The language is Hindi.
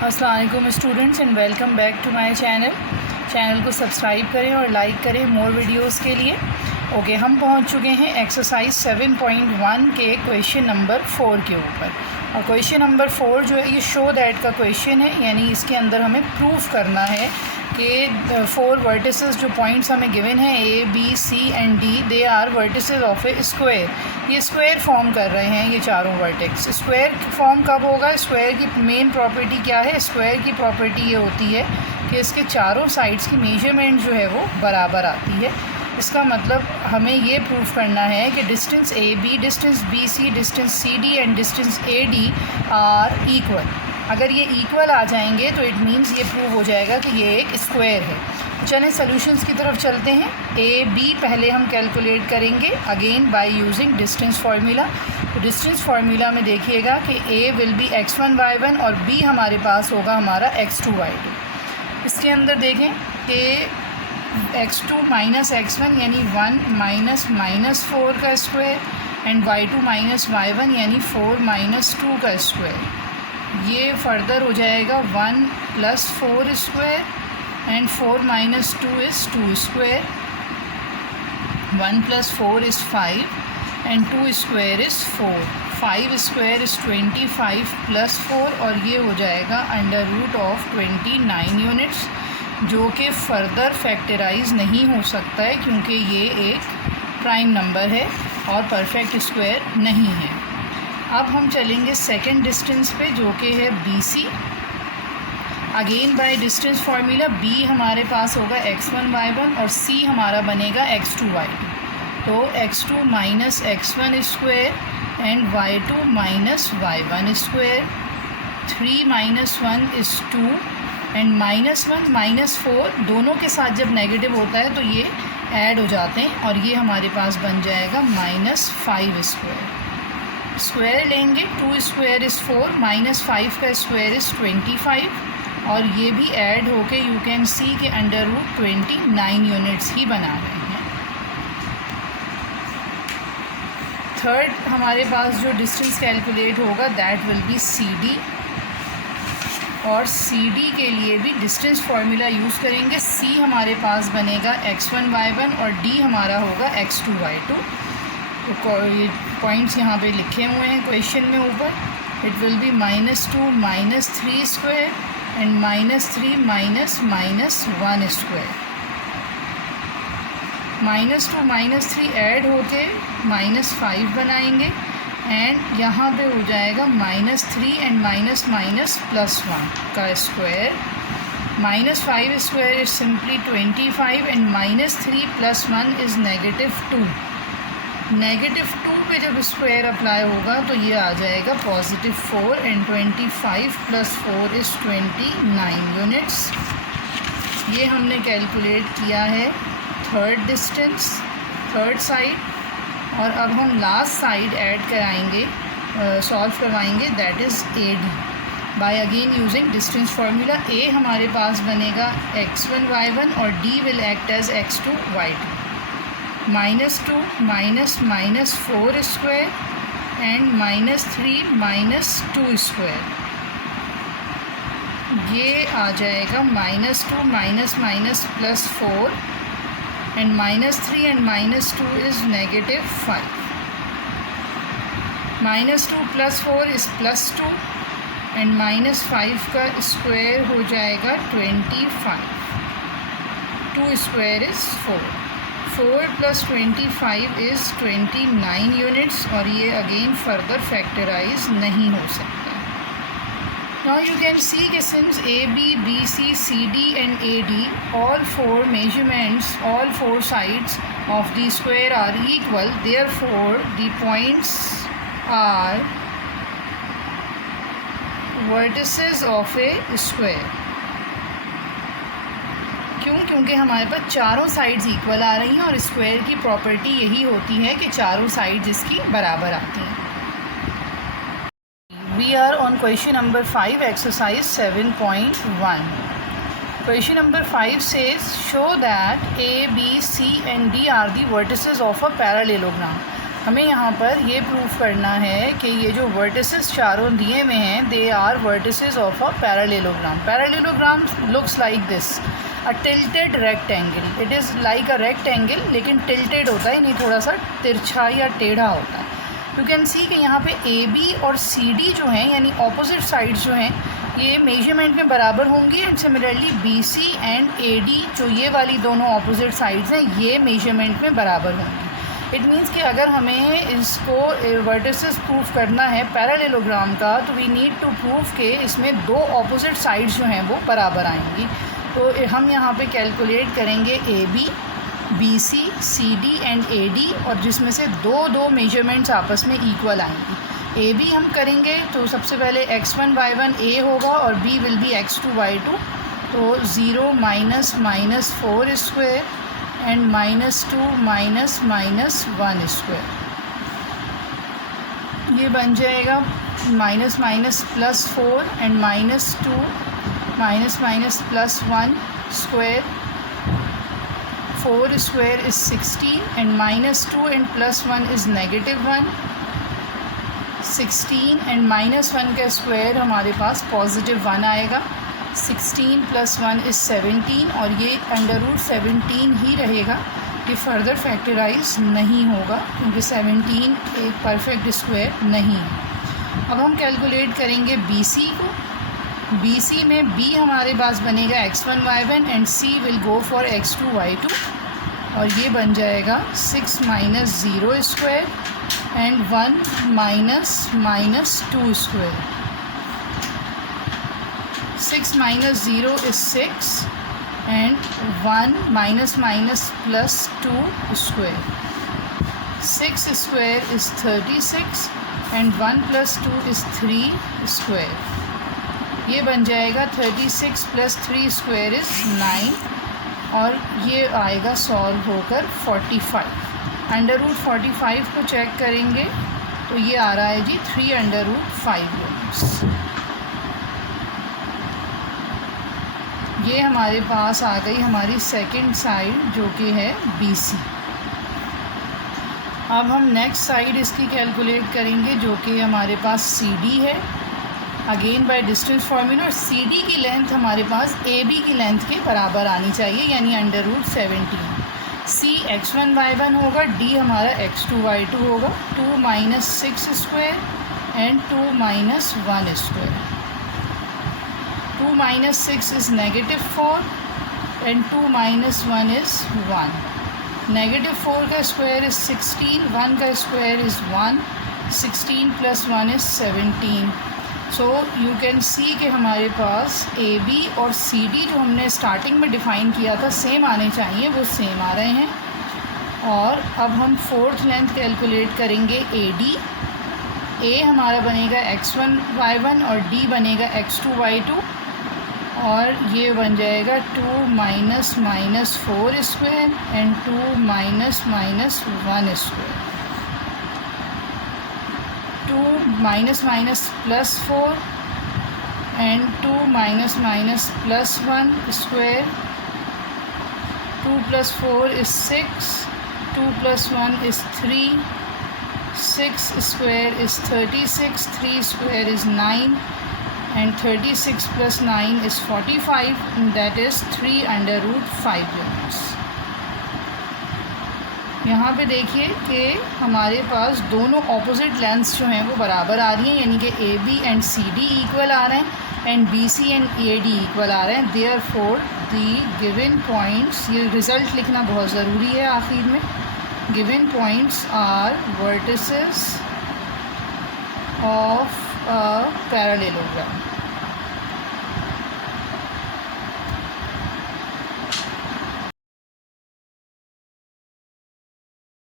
अस्सलाम वालेकुम students and welcome back to my channel को सब्सक्राइब करें और लाइक करें मोर वीडियोस के लिए। ओके, हम पहुंच चुके हैं एक्सरसाइज 7.1 के क्वेश्चन नंबर 4 के ऊपर। और क्वेश्चन नंबर 4 जो है ये शो दैट का क्वेश्चन है, यानी इसके अंदर हमें प्रूफ करना है कि 4 वर्टिसेस जो पॉइंट्स हमें गिवन है A, B, C and D, they are vertices of a square. ये स्क्वायर फॉर्म कर रहे हैं ये चारों वर्टेक्स। स्क्वायर फॉर्म कब होगा? स्क्वायर की मेन प्रॉपर्टी क्या है? स्क्वायर की प्रॉपर्टी ये होती है कि इसके चारों साइड्स की मेजरमेंट जो है वो बराबर आती है। इसका मतलब हमें ये प्रूफ करना है कि distance AB, distance BC, distance CD and distance AD are equal. अगर ये इक्वल आ जाएंगे तो इट मीन्स ये प्रूव हो जाएगा कि ये एक स्क्वायर है। चलें सॉल्यूशंस की तरफ चलते हैं। AB पहले हम कैलकुलेट करेंगे again by using distance formula. तो डिस्टेंस फार्मूला में देखिएगा कि A will be x1 y1 और B हमारे पास होगा हमारा x2 y2। इसके अंदर देखें कि x2 माइनस x1 यानी 1 माइनस 4 का square and y2 minus y1 यानी 4 माइनस 2 का स्क्वायर। ये फर्दर हो जाएगा 1 plus 4 square and 4 minus 2 is 2 square. 1 plus 4 is 5 and 2 square is 4। 5 square is 25 plus 4 और ये हो जाएगा अंडर रूट ऑफ 29 यूनिट्स, जो कि फ़र्दर फैक्टराइज नहीं हो सकता है क्योंकि ये एक प्राइम नंबर है और परफेक्ट स्क्वायर नहीं है। अब हम चलेंगे सेकंड डिस्टेंस पे जो कि है BC। Again by distance formula B हमारे पास होगा x1 y1 और C हमारा बनेगा x2 y2। तो x2 minus x1 square and y2 minus y1 square. 3 minus 1 is 2 and minus 1 minus 4 दोनों के साथ जब नेगेटिव होता है तो ये ऐड हो जाते हैं और ये हमारे पास बन जाएगा माइनस 5 स्क्वायर। स्क्वायर लेंगे 2 स्क्वायर इज़ 4 माइनस 5 का स्क्वायर इज़ 25 और ये भी ऐड होके यू कैन सी के अंडर रूट 29 यूनिट्स ही बना रहे हैं। थर्ड हमारे पास जो डिस्टेंस कैलकुलेट होगा दैट विल बी CD और CD के लिए भी डिस्टेंस फार्मूला यूज़ करेंगे। C हमारे पास बनेगा x1 y1 और D हमारा होगा x2 y2। तो पॉइंट्स यहाँ पे लिखे हुए हैं क्वेश्चन में ऊपर। It will be -2 minus 3 square and -3 minus 1 square. -2 minus 3 add होके -5 बनाएंगे एंड यहाँ पे हो जाएगा -3 एंड माइनस प्लस 1 का square. -5 square is simply 25 and -3 plus 1 is -2। -2 पे जब स्क्वायर अप्लाई होगा तो ये आ जाएगा +4 एंड 25 प्लस 4 इज़ 29 यूनिट्स। ये हमने कैलकुलेट किया है थर्ड डिस्टेंस, थर्ड साइड। और अब हम लास्ट साइड ऐड कराएंगे, सॉल्व करवाएंगे, that is AD by again using distance formula. A हमारे पास बनेगा x1 y1 और D will act as x2 y2। -2 minus 4 square and -3 minus 2 square. ये आ जाएगा -2 minus plus 4 and -3 and -2 is -5। -2 plus 4 is +2 and -5 का स्क्वायर हो जाएगा 25। 2 square is 4। 4 plus 25 is 29 units और ये अगेन फर्दर फैक्टराइज नहीं हो सकता। Now you can see कि since AB, BC, CD and AD all 4 measurements, all 4 sides of the square are equal, therefore the points are vertices of a square। क्योंकि हमारे पास चारों साइड्स इक्वल आ रही हैं और स्क्वायर की प्रॉपर्टी यही होती है कि चारों साइड्स इसकी बराबर आती हैं। We are on question number 5 exercise 7.1। Question number 5 says show that A, B, C and D are the vertices of a parallelogram। हमें यहाँ पर ये प्रूफ करना है कि ये जो वर्टिसेस चारों दिए हुए हैं they are vertices of a parallelogram. Parallelogram looks like this, a tilted rectangle. It is like a rectangle लेकिन टिल्टेड होता है, नहीं थोड़ा सा तिरछा या टेढ़ा होता है। यू कैन सी कि यहाँ पे ए बी और सी डी जो हैं यानी ऑपोजिट साइड्स जो हैं ये मेजरमेंट में बराबर होंगी, and similarly B C and A D जो ये वाली दोनों ऑपोजिट साइड्स हैं ये मेजरमेंट में बराबर होंगी। इट मीन्स कि अगर हमें इसको वर्टिसेस प्रूफ करना है पैरेललोग्राम का तो वी नीड टू प्रूफ के इसमें दो ऑपोजिट साइड्स जो हैं वो बराबर आएंगी। तो हम यहाँ पे कैलकुलेट करेंगे A B, B C, C D and A D, और जिसमें से दो मेजरमेंट्स आपस में इक्वल आएंगी। ए बी हम करेंगे तो सबसे पहले x1 y1 ए होगा और b will be x2 y2, तो 0 minus minus 4 square and -2 minus minus 1 square, ये बन जाएगा minus minus plus 4 and -2 minus minus plus 1 square. 4 square is 16 and -2 and plus 1 is -1। 16 and -1 का स्क्वायर हमारे पास +1 आएगा। 16 + 1 इज़ 17 और ये √17 ही रहेगा, ये फर्दर फैक्टराइज नहीं होगा क्योंकि 17 एक परफेक्ट स्क्वायर नहीं है। अब हम कैलकुलेट करेंगे BC को। BC में B हमारे पास बनेगा x1 y1 and C will go for x2 y2, और ये बन जाएगा 6 minus 0 square and 1 minus 2 square. 6 minus 0 is 6 and 1 minus minus plus 2 square. 6 square is 36 and 1 plus 2 is 3 square, ये बन जाएगा 36 + 3 स्क्वायर इज़ 9, और ये आएगा सॉल्व होकर 45। √45 को चेक करेंगे तो ये आ रहा है जी 3/5 यूनिट्स। ये हमारे पास आ गई हमारी सेकंड साइड जो कि है BC। अब हम नेक्स्ट साइड इसकी कैलकुलेट करेंगे जो कि हमारे पास CD है। अगेन बाय डिस्टेंस फार्मूला, और CD की लेंथ हमारे पास AB की लेंथ के बराबर आनी चाहिए यानी √17। C x1 y1 होगा, D हमारा x2 y2 होगा। 2 minus 6 square and 2 minus 1 square. 2 minus 6 is -4 and 2 minus 1 is 1। -4 का स्क्वायर इज़ 16, 1 का square is 1, 16 + 1 is 17। So you can see कि हमारे पास AB और CD जो हमने स्टार्टिंग में डिफ़ाइन किया था सेम आने चाहिए, वो सेम आ रहे हैं। और अब हम फोर्थ लेंथ कैलकुलेट करेंगे AD। A हमारा बनेगा x1 y1 और D बनेगा x2 y2, और ये बन जाएगा 2 minus minus 4 square and 2 minus minus 1 square. 2 minus minus plus 4 and 2 minus minus plus 1 square. 2 + 4 is 6, 2 + 1 is 3, 6 square is 36, 3 square is 9 and 36 + 9 is 45, and that is 3/5 units। यहाँ पे देखिए कि हमारे पास दोनों ऑपोजिट लेंथ्स जो हैं वो बराबर आ रही हैं, यानी कि AB एंड CD इक्वल आ रहे हैं and BC and AD equal आ रहे हैं। देयरफॉर द गिवन पॉइंट्स, ये रिज़ल्ट लिखना बहुत ज़रूरी है आखिर में, given points are vertices of a parallelogram।